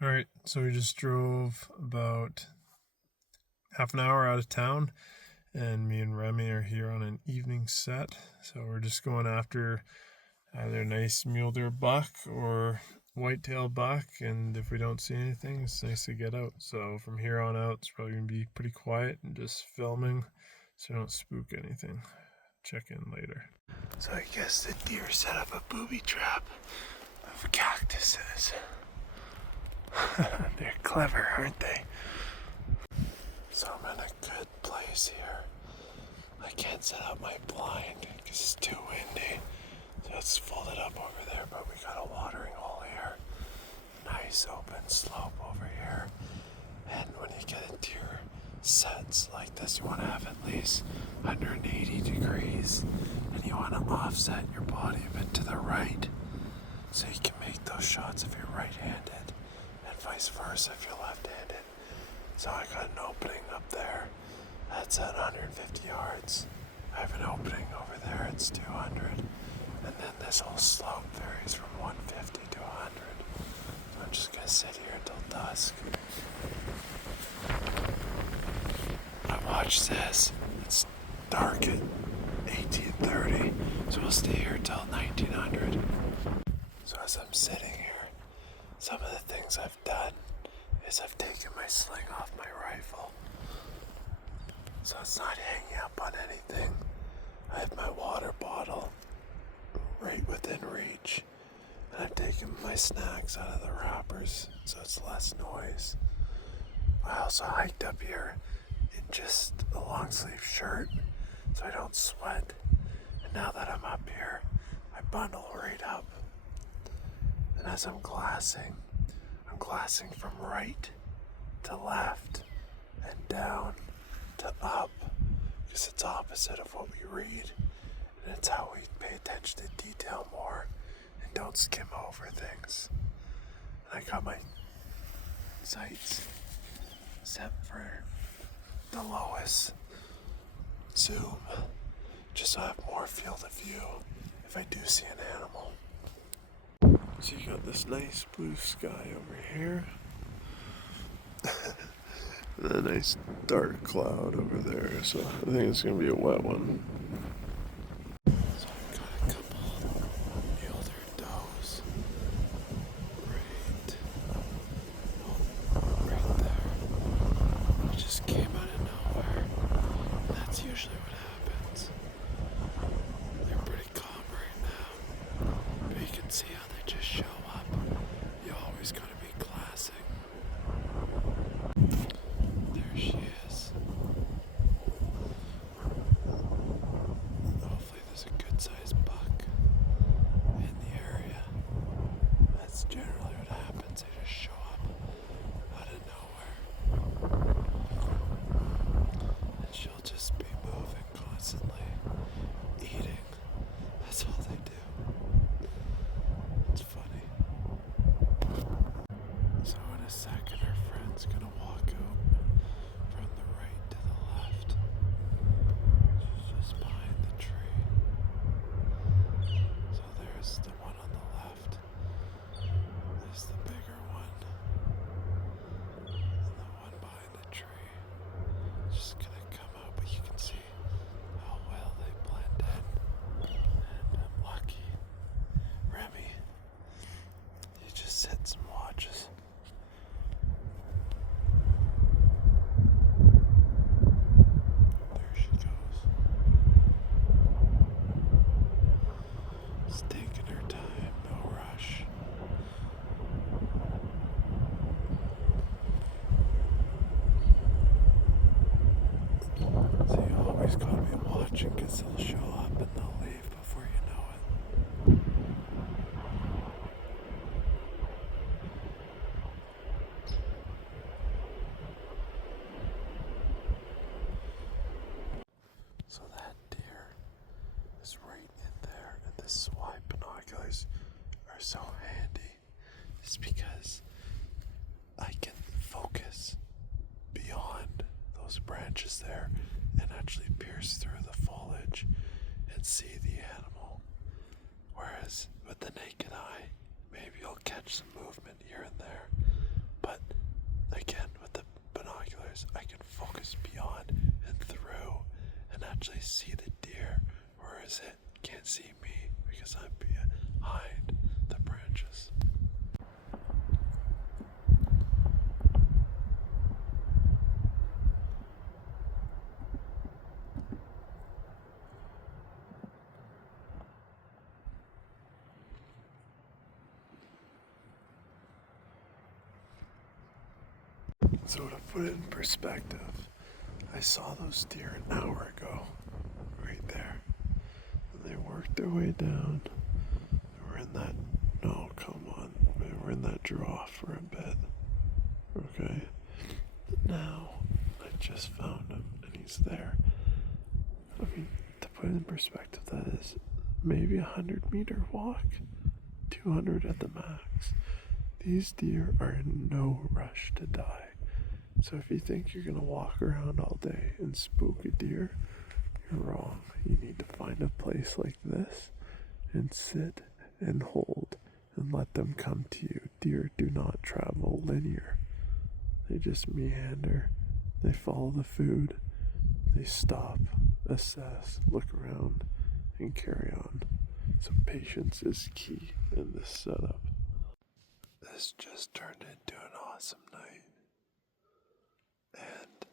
All right, so we just drove about half an hour out of town, and me and Remy are here on an evening set. So we're just going after either a nice mule deer buck or whitetail buck, and if we don't see anything, it's nice to get out. So from here on out, it's probably gonna be pretty quiet and just filming, so don't spook anything. Check in later. So I guess the deer set up a booby trap of cactuses. They're clever, aren't they? So I'm in a good place here. I can't set up my blind because it's too windy. So it's folded up over there, but we got a watering hole here. Nice open slope over here. And when you get a deer sets like this, you want to have at least 180 degrees. And you want to offset your body a bit to the right so you can make those shots if you're right-handed and vice versa if you're left-handed. So I got an opening up there. That's at 150 yards. I have an opening over there. It's 200. And then this whole slope varies from 150 to 100. So I'm just going to sit here until dusk. I watch this. It's dark at 1830. So we'll stay here till 1900. So as I'm sitting here, some of the things I've done is I've taken my sling off my rifle, so it's not hanging up on anything. I have my water bottle right within reach, and I've taken my snacks out of the wrappers so it's less noise. I also hiked up here in just a long sleeve shirt so I don't sweat, and now that I'm up here, I bundle right up. And as I'm glassing from right to left and down to up, because it's opposite of what we read, and it's how we pay attention to detail more and don't skim over things. And I got my sights set for the lowest zoom, just so I have more field of view if I do see an animal. So you got this nice blue sky over here. And a nice dark cloud over there. So I think it's going to be a wet one. So I've got a couple mule deer does right there. It just came out of nowhere. And that's usually what happens. They're pretty calm right now. But you can see how they just show up. You always got to be glassing. There she is. Hopefully there's a good sized buck in the area. That's generally what happens. They just show up out of nowhere. And she'll just be moving constantly, eating. That's all they do. It's funny. So in a second, her friend's gonna walk out from the right to the left. She's just behind the tree. So there's the one on the left. There's the bigger one. And the one behind the tree. Just gonna come out, but you can see how well they blend in. And I'm lucky. Remy, he just sits and watches. There she goes. Just taking her time, no rush. So you always gotta be watching, because they'll show up and they'll leave before you know it. So that deer is right in there, and this is why binoculars are so handy. It's because I can focus beyond those branches there and actually pierce through the foliage and see the animal. Whereas with the naked eye, maybe you'll catch some movement here and there, again, with the binoculars, I can focus beyond and through and actually see the deer, whereas it can't see me because I'm behind the branches. So to put it in perspective, I saw those deer an hour ago, right there. And they worked their way down. They were in that, no, come on. They were in that draw for a bit. Okay? Now, I just found him, and he's there. I mean, to put it in perspective, that is maybe 100-meter walk, 200 at the max. These deer are in no rush to die. So if you think you're gonna walk around all day and spook a deer, you're wrong. You need to find a place like this and sit and hold and let them come to you. Deer do not travel linear. They just meander. They follow the food. They stop, assess, look around, and carry on. So patience is key in this setup. This just turned into an awesome night. And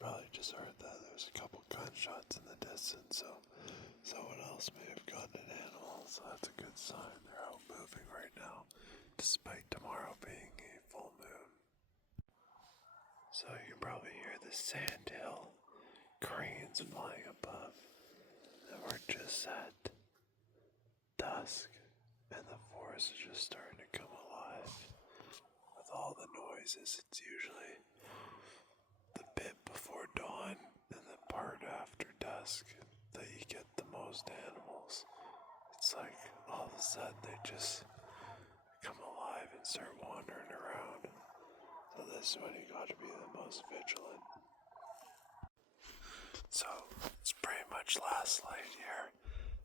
probably just heard that there was a couple gunshots in the distance, so someone else may have gotten an animal, so that's a good sign. They're out moving right now, despite tomorrow being a full moon. So you can probably hear the sandhill cranes flying above, and we're just at dusk, and the forest is just starting to come alive. With all the noises, it's usually the bit before dawn and the part after dusk that you get the most animals. It's like all of a sudden they just come alive and start wandering around. So this is when you got to be the most vigilant. So it's pretty much last light here,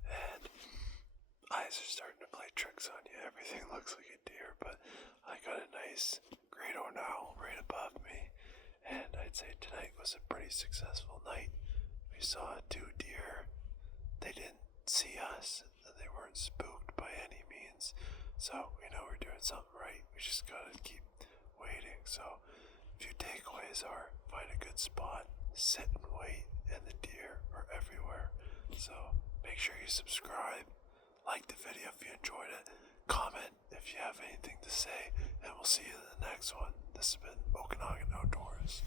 and eyes are starting to play tricks on you. Everything looks like a deer, but I got a nice great horned owl right above me. And I'd say tonight was a pretty successful night. We saw 2 deer. They didn't see us, and they weren't spooked by any means. So we know we're doing something right. We just gotta keep waiting. So a few takeaways are: find a good spot, sit and wait, and the deer are everywhere. So make sure you subscribe, like the video if you enjoyed it, comment if you have anything to say, and we'll see you in the next one. This has been Okanagan Outdoors.